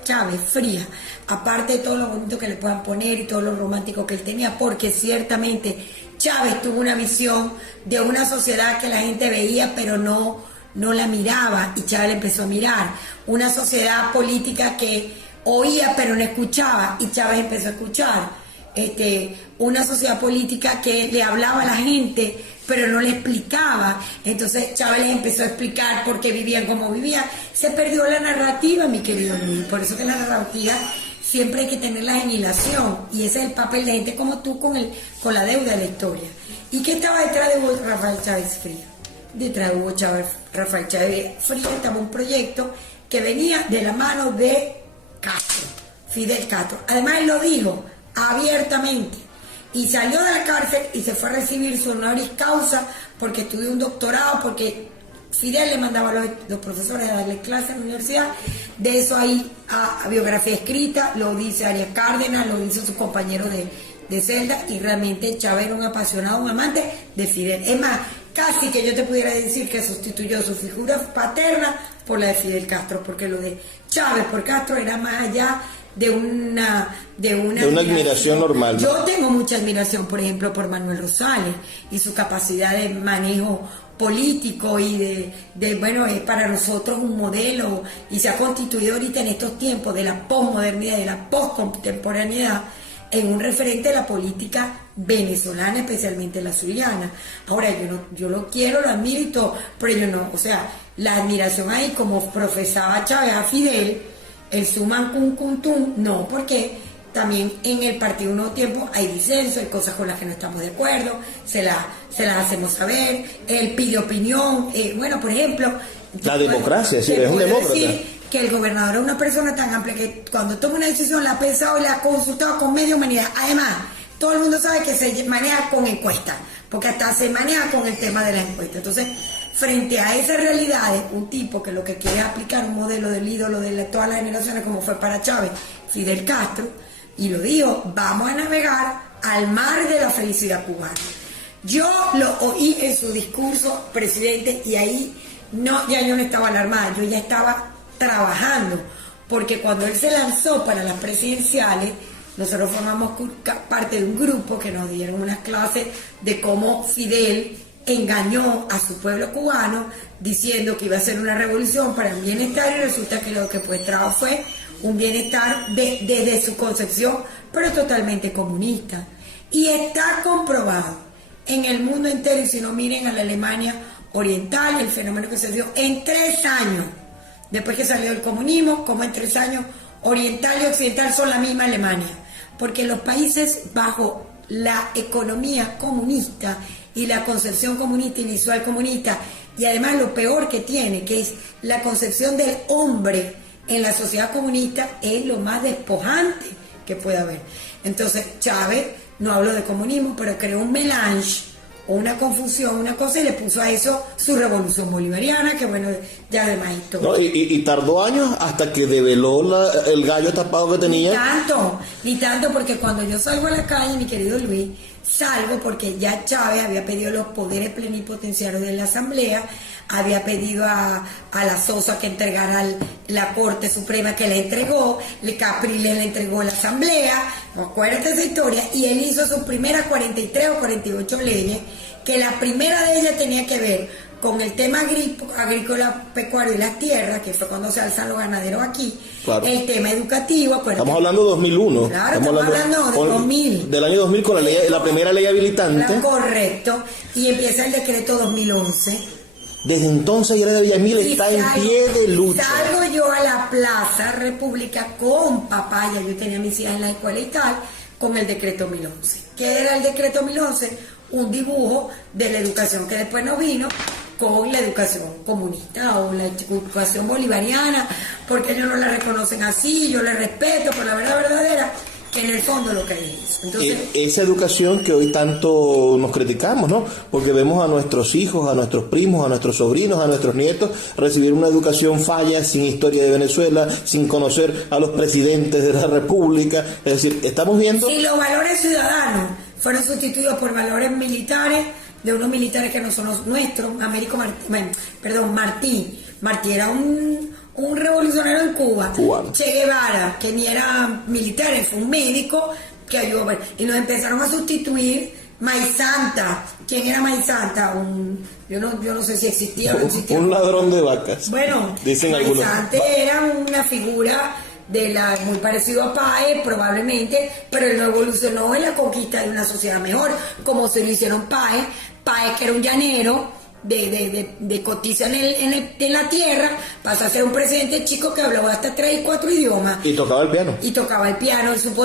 Chávez Frías, aparte de todo lo bonito que le puedan poner y todo lo romántico que él tenía, porque ciertamente Chávez tuvo una visión de una sociedad que la gente veía pero no la miraba, y Chávez la empezó a mirar, una sociedad política que oía pero no escuchaba, y Chávez empezó a escuchar, una sociedad política que le hablaba a la gente pero no le explicaba. Entonces Chávez les empezó a explicar por qué vivían como vivían. Se perdió la narrativa, mi querido Luis. Por eso que la narrativa siempre hay que tener la genilación, y ese es el papel de gente como tú con la deuda de la historia. ¿Y qué estaba detrás de Hugo Rafael Chávez Frías? Detrás de Hugo Rafael Chávez Frías estaba un proyecto que venía de la mano de Castro, Fidel Castro. Además él lo dijo abiertamente, y salió de la cárcel y se fue a recibir su honoris causa porque estudió un doctorado, porque Fidel le mandaba a los profesores a darle clases en la universidad. De eso hay a biografía escrita, lo dice Arias Cárdenas, lo dice su compañero de celda, y realmente Chávez era un apasionado, un amante de Fidel. Es más, casi que yo te pudiera decir que sustituyó su figura paterna por la de Fidel Castro, porque lo de Chávez por Castro era más allá de una admiración normal. Yo tengo mucha admiración, por ejemplo, por Manuel Rosales y su capacidad de manejo político, y bueno, es para nosotros un modelo, y se ha constituido ahorita en estos tiempos de la posmodernidad, de la poscontemporaneidad, en un referente de la política venezolana, especialmente la zuliana. Ahora, yo lo quiero, lo admiro y todo, pero yo no, o sea, la admiración ahí, como profesaba Chávez a Fidel, el suman cum no, porque también en el Partido Nuevo Tiempo hay disenso, hay cosas con las que no estamos de acuerdo, se las hacemos saber, él pide opinión, bueno, por ejemplo... La democracia, sí, es un demócrata. Que el gobernador es una persona tan amplia que cuando toma una decisión la ha pensado y la ha consultado con media humanidad. Además, todo el mundo sabe que se maneja con encuestas, porque hasta se maneja con el tema de la encuesta. Entonces, frente a esas realidades, un tipo que lo que quiere es aplicar un modelo del ídolo de todas las generaciones, como fue para Chávez, Fidel Castro, y lo dijo, vamos a navegar al mar de la felicidad cubana. Yo lo oí en su discurso, presidente, y ahí ya yo no estaba alarmada, yo ya estaba trabajando, porque cuando él se lanzó para las presidenciales, nosotros formamos parte de un grupo que nos dieron unas clases de cómo Fidel engañó a su pueblo cubano diciendo que iba a ser una revolución para el bienestar, y resulta que lo que pues trajo fue un bienestar desde su concepción, pero totalmente comunista. Y está comprobado en el mundo entero, y si no, miren a la Alemania oriental, el fenómeno que se dio en 3 años, después que salió el comunismo, como en 3 años oriental y occidental son la misma Alemania, porque los países bajo la economía comunista y la concepción comunista y visual comunista, y además lo peor que tiene, que es la concepción del hombre en la sociedad comunista, es lo más despojante que puede haber. Entonces Chávez, no hablo de comunismo, pero creó un melange o una confusión, una cosa, y le puso a eso su revolución bolivariana, que bueno, ya además todo. No, y tardó años hasta que develó el gallo tapado que tenía. Ni tanto, porque cuando yo salgo a la calle, mi querido Luis, salgo porque ya Chávez había pedido los poderes plenipotenciarios de la Asamblea, había pedido a la Sosa que entregara la Corte Suprema, que le entregó, Capriles le entregó la Asamblea, acuérdate esa historia, y él hizo sus primeras 43 o 48 leyes, que la primera de ellas tenía que ver con el tema agrícola, pecuario y las tierras, que fue cuando se alzan los ganaderos aquí, claro. El tema educativo, acuérdate. Estamos hablando de 2001. Claro, estamos hablando de 2000. Del año 2000 con la primera ley habilitante. Correcto, y empieza el decreto 2011. Desde entonces Yareida Villamil está en pie de lucha. Salgo yo a la Plaza República con papá, ya yo tenía mis hijas en la escuela y tal, con el decreto 2011. ¿Qué era el decreto 2011? Un dibujo de la educación que después nos vino con la educación comunista o la educación bolivariana, porque ellos no la reconocen así, yo la respeto, pero la verdad verdadera, que en el fondo lo que es eso. Entonces, esa educación que hoy tanto nos criticamos, ¿no? Porque vemos a nuestros hijos, a nuestros primos, a nuestros sobrinos, a nuestros nietos recibir una educación falla, sin historia de Venezuela, sin conocer a los presidentes de la República. Es decir, estamos viendo... Si los valores ciudadanos fueron sustituidos por valores militares, de unos militares que no son los nuestros, Martí era un revolucionario en Cuba, cubano. Che Guevara, que ni era militar, fue un médico que ayudó, y nos empezaron a sustituir. Maizanta, ¿quién era Maizanta? Yo no sé si existía o no existía. Un ladrón de vacas. Bueno, dicen algunos. Maizanta era una figura muy parecido a Páez, probablemente, pero él no evolucionó en la conquista de una sociedad mejor, como se lo hicieron Páez, que era un llanero, de cotiza en la tierra, pasó a ser un presidente chico que hablaba hasta 3 y 4 idiomas. Y tocaba el piano. Y supo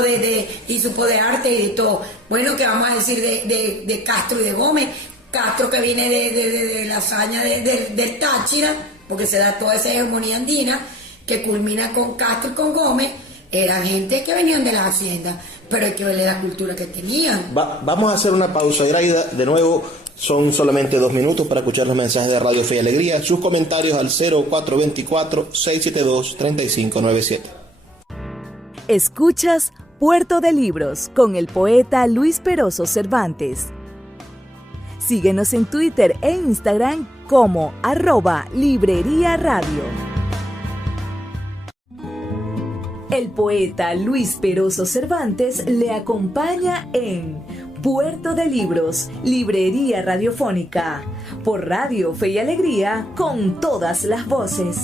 de arte y de todo. Bueno, ¿qué vamos a decir de Castro y de Gómez? Castro, que viene de la hazaña del Táchira, porque se da toda esa hegemonía andina, que culmina con Castro y con Gómez, eran gente que venían de las haciendas, pero hay que verle la cultura que tenían. Vamos a hacer una pausa, Iraida, de nuevo. Son solamente 2 minutos para escuchar los mensajes de Radio Fe y Alegría. Sus comentarios al 0424-672-3597. Escuchas Puerto de Libros con el poeta Luis Peroso Cervantes. Síguenos en Twitter e Instagram como @Librería Radio. El poeta Luis Peroso Cervantes le acompaña en Puerto de Libros, Librería Radiofónica, por Radio Fe y Alegría, con todas las voces.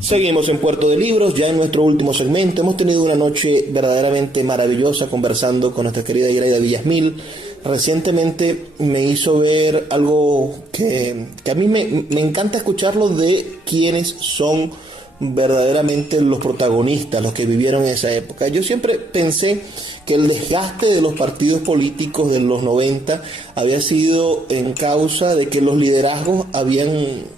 Seguimos en Puerto de Libros, ya en nuestro último segmento. Hemos tenido una noche verdaderamente maravillosa conversando con nuestra querida Iraida Villasmil. Recientemente me hizo ver algo que a mí me encanta escucharlo, de quienes son verdaderamente los protagonistas, los que vivieron esa época. Yo siempre pensé que el desgaste de los partidos políticos de los 90 había sido en causa de que los liderazgos habían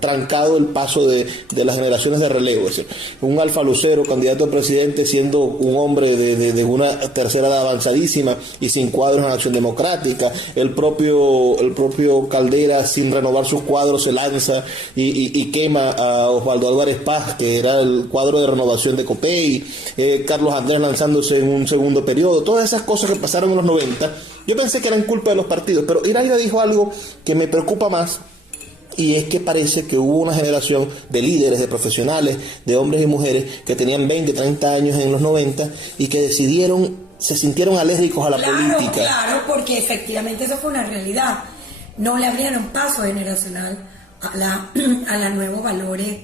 trancado el paso de las generaciones de relevo. Es decir, un Alfa Lucero, candidato a presidente, siendo un hombre de una tercera edad avanzadísima y sin cuadros en Acción Democrática. El propio Caldera, sin renovar sus cuadros, se lanza y quema a Osvaldo Álvarez Paz, que era el cuadro de renovación de COPEI. Carlos Andrés lanzándose en un segundo periodo. Todas esas cosas que pasaron en los 90, yo pensé que eran culpa de los partidos, pero Iraida dijo algo que me preocupa más. Y es que parece que hubo una generación de líderes, de profesionales, de hombres y mujeres que tenían 20, 30 años en los 90 y que se sintieron alérgicos a la política. Claro, porque efectivamente eso fue una realidad. No le abrieron paso generacional a los nuevos valores,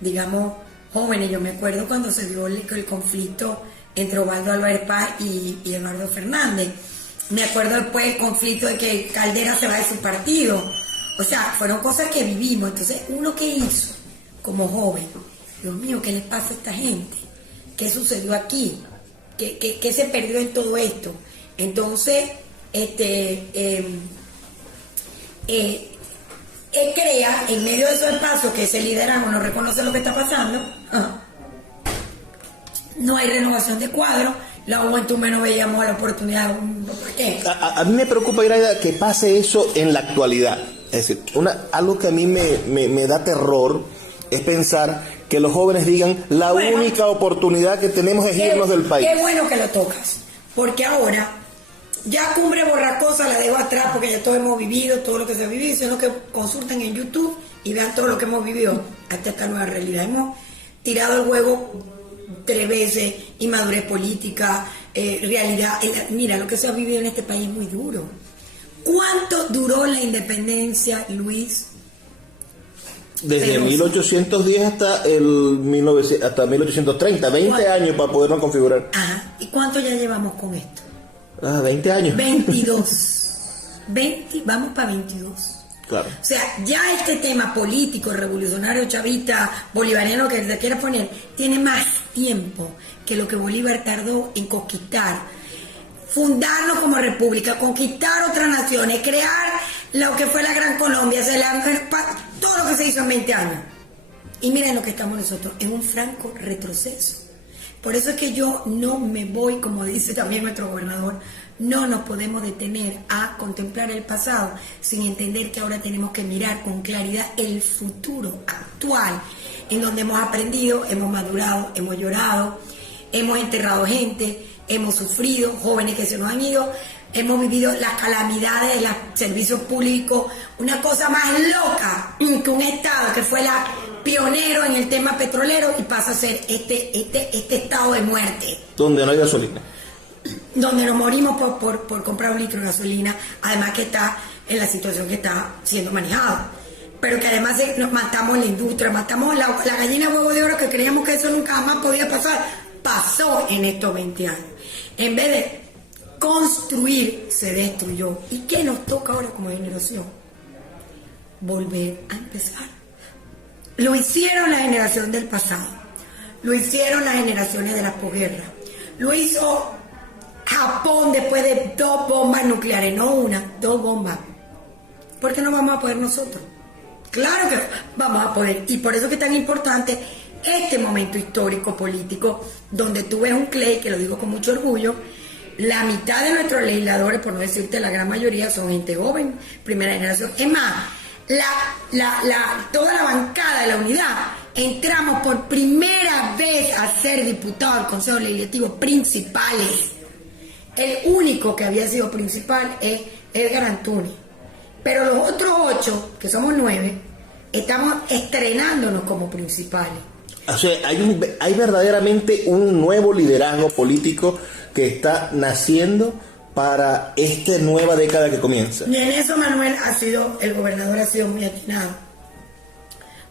digamos, jóvenes. Yo me acuerdo cuando se dio el conflicto entre Osvaldo Álvarez Paz y Eduardo Fernández. Me acuerdo después el conflicto de que Caldera se va de su partido. O sea, fueron cosas que vivimos. Entonces, ¿uno qué hizo como joven? Dios mío, ¿qué les pasa a esta gente? ¿Qué sucedió aquí? ¿Qué se perdió en todo esto? Entonces, crea, en medio de esos espacios que ese liderazgo no reconoce lo que está pasando, no hay renovación de cuadros, la juventud menos veíamos la oportunidad. ¿Qué? A mí me preocupa, Iraida, que pase eso en la actualidad. Es decir, algo que a mí me da terror es pensar que los jóvenes digan la única oportunidad que tenemos es irnos del país. Qué bueno que lo tocas, porque ahora ya Cumbre Borracosa la dejo atrás, porque ya todos hemos vivido todo lo que se ha vivido, sino que consulten en YouTube y vean todo lo que hemos vivido hasta esta nueva realidad. Hemos tirado el juego 3 veces, inmadurez política, realidad. Mira, lo que se ha vivido en este país es muy duro. ¿Cuánto duró la independencia, Luis? Desde 1810 hasta 1830, 20 años para podernos configurar. Ajá. ¿Y cuánto ya llevamos con esto? 20 años. 22. 20, vamos para 22. Claro. O sea, ya este tema político, revolucionario, chavista, bolivariano, que se quiera poner, tiene más tiempo que lo que Bolívar tardó en conquistar. Fundarnos como república, conquistar otras naciones, crear lo que fue la Gran Colombia, todo lo que se hizo en 20 años. Y miren lo que estamos nosotros, en un franco retroceso. Por eso es que yo no me voy, como dice también nuestro gobernador, no nos podemos detener a contemplar el pasado sin entender que ahora tenemos que mirar con claridad el futuro actual, en donde hemos aprendido, hemos madurado, hemos llorado, hemos enterrado gente, hemos sufrido, jóvenes que se nos han ido, hemos vivido las calamidades de los servicios públicos, una cosa más loca que un Estado que fue pionero en el tema petrolero y pasa a ser este estado de muerte. Donde no hay gasolina. Donde nos morimos por comprar un litro de gasolina, además que está en la situación que está siendo manejado. pero que además nos matamos la industria, matamos la gallina huevo de oro, que creíamos que eso nunca más podía pasar. Pasó en estos 20 años. En vez de construir, se destruyó. ¿Y qué nos toca ahora como generación? Volver a empezar. Lo hicieron la generación del pasado, lo hicieron las generaciones de la posguerra, lo hizo Japón después de 2 bombas nucleares, no una, 2 bombas. ¿Por qué no vamos a poder nosotros? Claro que vamos a poder, y por eso que es tan importante este momento histórico político, donde tú ves un CLEI, que lo digo con mucho orgullo, la mitad de nuestros legisladores, por no decirte la gran mayoría, son gente joven, primera generación. Es más, toda la bancada de la unidad, entramos por primera vez a ser diputados del Consejo Legislativo principales. El único que había sido principal es Edgar Antunes. Pero los otros 8, que somos 9, estamos estrenándonos como principales. O sea, hay verdaderamente un nuevo liderazgo político que está naciendo para esta nueva década que comienza. Y en eso el gobernador ha sido muy atinado,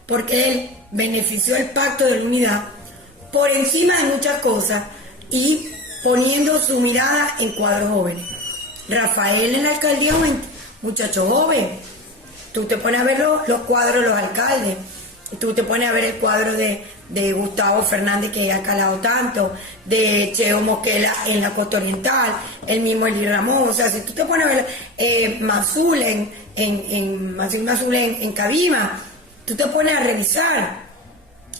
porque él benefició el pacto de la unidad por encima de muchas cosas y poniendo su mirada en cuadros jóvenes. Rafael en la alcaldía es un muchacho joven. Tú te pones a ver los cuadros de los alcaldes, tú te pones a ver el cuadro de Gustavo Fernández, que ha calado tanto, de Cheo Mosquela en la costa oriental, el mismo Eli Ramón. O sea, si tú te pones a ver Mazul en Cabima, tú te pones a revisar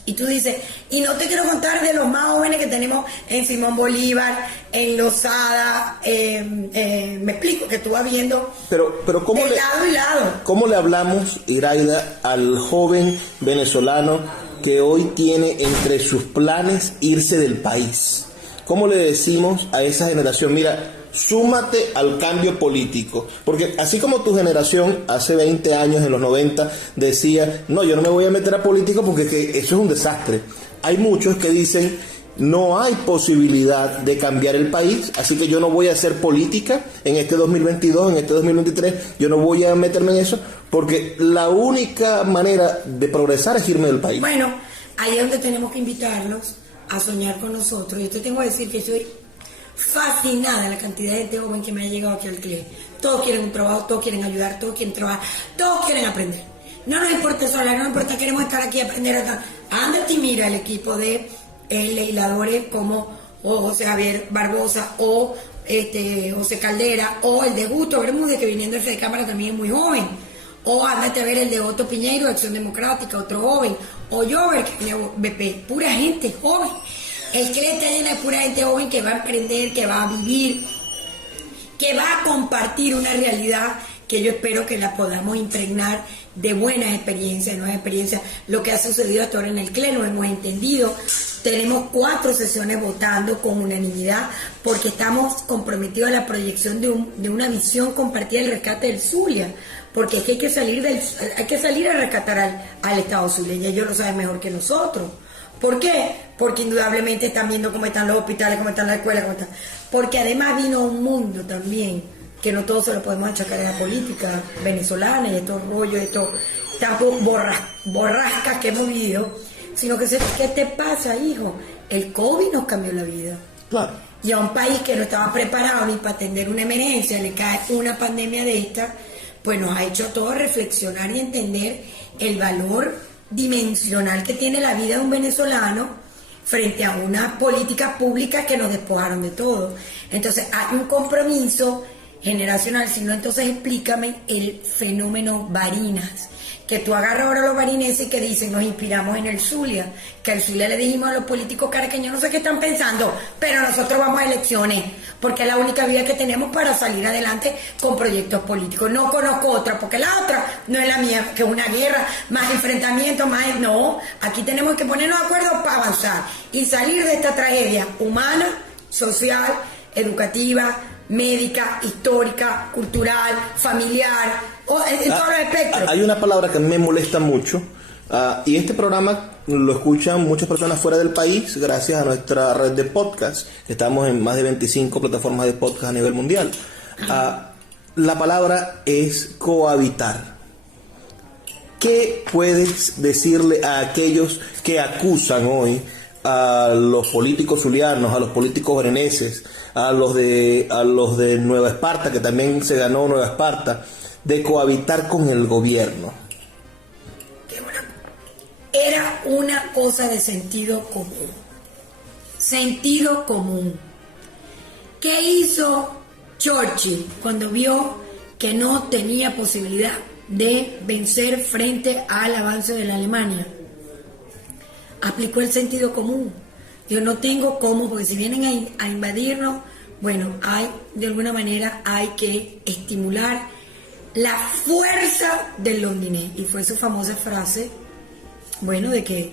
y tú dices, y no te quiero contar de los más jóvenes que tenemos en Simón Bolívar, en Lozada, me explico, que tú vas viendo pero ¿cómo de lado y lado. ¿Cómo le hablamos, Iraida, al joven venezolano que hoy tiene entre sus planes irse del país? ¿Cómo le decimos a esa generación, mira, súmate al cambio político? Porque así como tu generación hace 20 años, en los 90, decía, no, yo no me voy a meter a político porque eso es un desastre. Hay muchos que dicen, no hay posibilidad de cambiar el país, así que yo no voy a hacer política en este 2022, en este 2023, yo no voy a meterme en eso, porque la única manera de progresar es irme del país. Bueno, ahí es donde tenemos que invitarlos a soñar con nosotros. Yo te tengo que decir que soy fascinada de la cantidad de gente joven que me ha llegado aquí al CLE. Todos quieren un trabajo, todos quieren ayudar, todos quieren trabajar, todos quieren aprender. No nos importa el salario, no nos importa, queremos estar aquí a aprender. Ándate y mira el equipo de legisladores como José Javier Barbosa o José Caldera, o el de Gusto Bermúdez, que viniendo de Cámara también es muy joven, o ándate a ver el de Otto Piñeiro, Acción Democrática, otro joven, o Jover, que viene BP, pura gente joven. El CLE está lleno de pura gente joven que va a emprender, que va a vivir, que va a compartir una realidad que yo espero que la podamos impregnar de buenas experiencias, de nuevas experiencias. Lo que ha sucedido hasta ahora en el CLE, lo hemos entendido. Tenemos 4 sesiones votando con unanimidad porque estamos comprometidos a la proyección de una visión compartida del rescate del Zulia, porque es que hay que salir a rescatar al Estado Zulia, y ellos lo saben mejor que nosotros. ¿Por qué? Porque indudablemente están viendo cómo están los hospitales, cómo están las escuelas, porque además vino un mundo también que no todos se lo podemos achacar a la política venezolana y estos rollos, estos tantos borrascas que hemos vivido, sino que ¿qué te pasa, hijo? El COVID nos cambió la vida. Claro. Y a un país que no estaba preparado ni para atender una emergencia, le cae una pandemia de esta, pues nos ha hecho a todos reflexionar y entender el valor dimensional que tiene la vida de un venezolano frente a una política pública que nos despojaron de todo. Entonces hay un compromiso generacional. Si no, entonces explícame el fenómeno Barinas, que tú agarras ahora a los barineses que dicen, nos inspiramos en el Zulia, que al Zulia le dijimos a los políticos caraqueños, no sé qué están pensando, pero nosotros vamos a elecciones, porque es la única vía que tenemos para salir adelante con proyectos políticos. No conozco otra, porque la otra no es la mía, que es una guerra, más enfrentamiento, más... No, aquí tenemos que ponernos de acuerdo para avanzar y salir de esta tragedia humana, social, educativa, médica, histórica, cultural, familiar, en todos los espectros. Hay una palabra que me molesta mucho, y este programa lo escuchan muchas personas fuera del país gracias a nuestra red de podcast. Estamos en más de 25 plataformas de podcast a nivel mundial. La palabra es cohabitar. ¿qué puedes decirle a aquellos que acusan hoy a los políticos zulianos, a los políticos bereneses, a los de Nueva Esparta, que también se ganó Nueva Esparta, de cohabitar con el gobierno? Era una cosa de sentido común. Sentido común. ¿Qué hizo Churchill cuando vio que no tenía posibilidad de vencer frente al avance de la Alemania? Aplicó el sentido común. Yo no tengo cómo, porque si vienen a invadirnos, bueno, de alguna manera hay que estimular la fuerza del londinés. Y fue su famosa frase, bueno, de que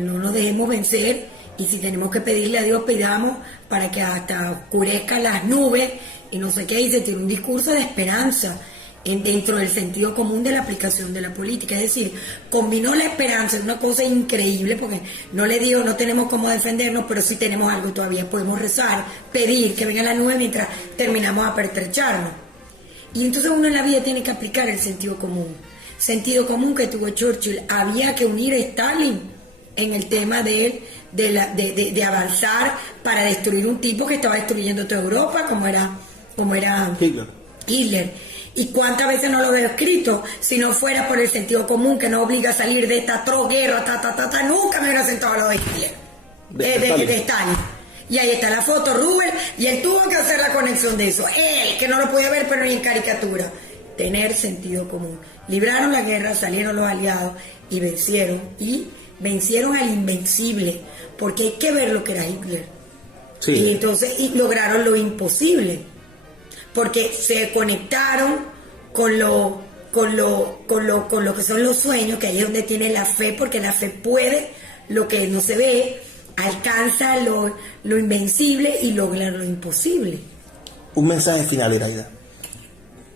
no nos dejemos vencer, y si tenemos que pedirle a Dios, pidamos para que hasta oscurezca las nubes y no sé qué, y se tiene un discurso de esperanza dentro del sentido común de la aplicación de la política. Es decir, combinó la esperanza, es una cosa increíble, porque no le digo no tenemos cómo defendernos, pero sí tenemos algo todavía, podemos rezar, pedir que venga la nube mientras terminamos a pertrecharnos. Y entonces uno en la vida tiene que aplicar el sentido común. Sentido común que tuvo Churchill. Había que unir a Stalin en el tema de avanzar para destruir un tipo que estaba destruyendo toda Europa, como era Hitler. ¿Y cuántas veces no lo veo escrito? Si no fuera por el sentido común que nos obliga a salir de esta guerra, nunca me hubiera sentado a lo de Hitler, de Stalin. Y ahí está la foto, Rubén, y él tuvo que hacer la conexión de eso. Él, que no lo podía ver, pero ni en caricatura. Tener sentido común. Libraron la guerra, salieron los aliados y vencieron al invencible, porque hay que ver lo que era Hitler. Sí. Y entonces lograron lo imposible, porque se conectaron con lo que son los sueños, que ahí es donde tiene la fe, porque la fe puede lo que no se ve, alcanza lo invencible y logra lo imposible. Un mensaje final, Iraida.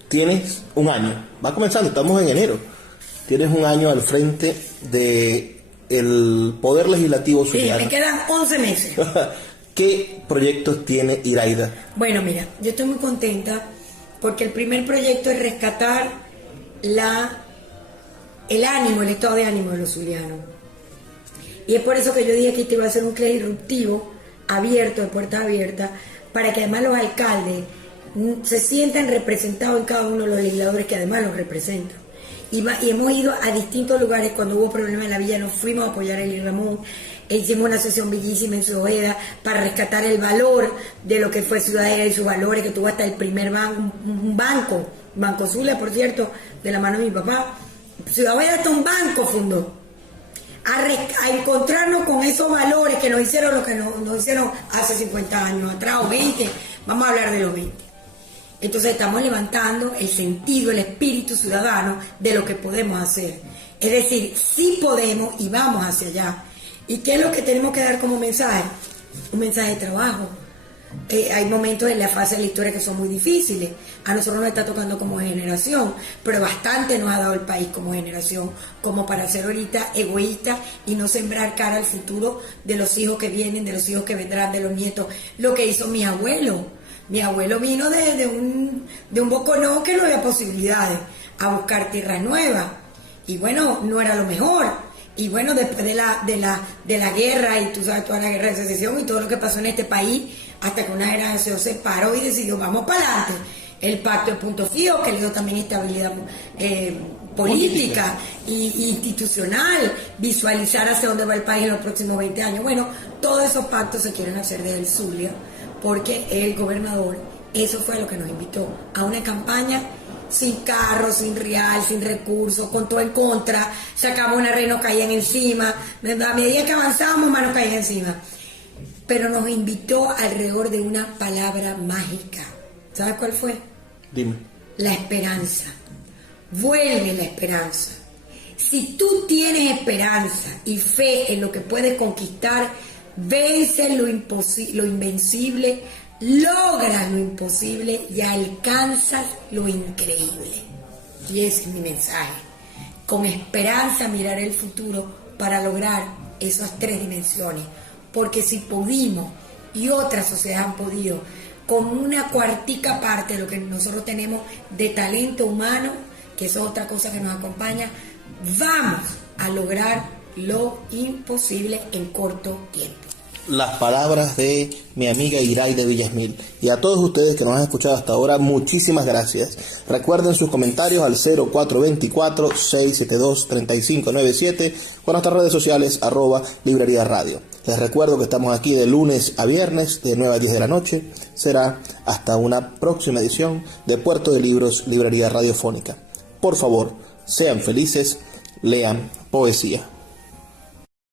Tienes un año, va comenzando, estamos en enero, tienes un año al frente de el Poder Legislativo zuliano. Sí, me quedan 11 meses. ¿Qué proyectos tiene Iraida? Bueno, mira, yo estoy muy contenta porque el primer proyecto es rescatar el ánimo, el estado de ánimo de los zulianos. Y es por eso que yo dije que este iba a ser un CLE disruptivo, abierto, de puertas abiertas, para que además los alcaldes se sientan representados en cada uno de los legisladores que además los representan. Y hemos ido a distintos lugares. Cuando hubo problemas en la villa nos fuimos a apoyar a Eli Ramón, hicimos una sesión bellísima en Ciudad Ojeda para rescatar el valor de lo que fue Ciudad Ojeda y sus valores, que tuvo hasta el primer Banco Zulia, por cierto, de la mano de mi papá. Ciudad Ojeda hasta un banco fundó, a encontrarnos con esos valores que nos hicieron lo que nos hicieron hace 50 años atrás o 20, vamos a hablar de los 20. Entonces estamos levantando el sentido, el espíritu ciudadano de lo que podemos hacer. Es decir, sí podemos y vamos hacia allá. ¿Y qué es lo que tenemos que dar como mensaje? Un mensaje de trabajo. Hay momentos en la fase de la historia que son muy difíciles. A nosotros nos está tocando como generación, pero bastante nos ha dado el país como generación, como para ser ahorita egoístas y no sembrar cara al futuro de los hijos que vienen, de los hijos que vendrán, de los nietos. Lo que hizo mi abuelo. Mi abuelo vino de un boconó que no había posibilidades, a buscar tierras nuevas. Y bueno, no era lo mejor. Y bueno, después de la guerra, y tú sabes, toda la guerra de secesión y todo lo que pasó en este país, hasta que una generación se paró y decidió, vamos para adelante. El pacto de punto fijo, que le dio también estabilidad política e institucional, visualizar hacia dónde va el país en los próximos 20 años. Bueno, todos esos pactos se quieren hacer desde el Zulia, porque el gobernador, eso fue lo que nos invitó a una campaña sin carro, sin real, sin recursos, con todo en contra. Sacamos una red, nos caían encima, a medida que avanzábamos más nos caían encima. Pero nos invitó alrededor de una palabra mágica. ¿Sabes cuál fue? Dime. La esperanza. Vuelve la esperanza. Si tú tienes esperanza y fe en lo que puedes conquistar, vences lo invencible, logras lo imposible y alcanzas lo increíble. Y ese es mi mensaje. Con esperanza mirar el futuro para lograr esas 3 dimensiones. Porque si pudimos, y otras sociedades han podido, con una cuartica parte de lo que nosotros tenemos de talento humano, que eso es otra cosa que nos acompaña, vamos a lograr lo imposible en corto tiempo. Las palabras de mi amiga Iraide Villasmil. Y a todos ustedes que nos han escuchado hasta ahora, muchísimas gracias. Recuerden sus comentarios al 0424-672-3597 con nuestras redes sociales @Librería Radio. Les recuerdo que estamos aquí de lunes a viernes de 9 a 10 de la noche. Será hasta una próxima edición de Puerto de Libros, Librería Radiofónica. Por favor, sean felices, lean poesía.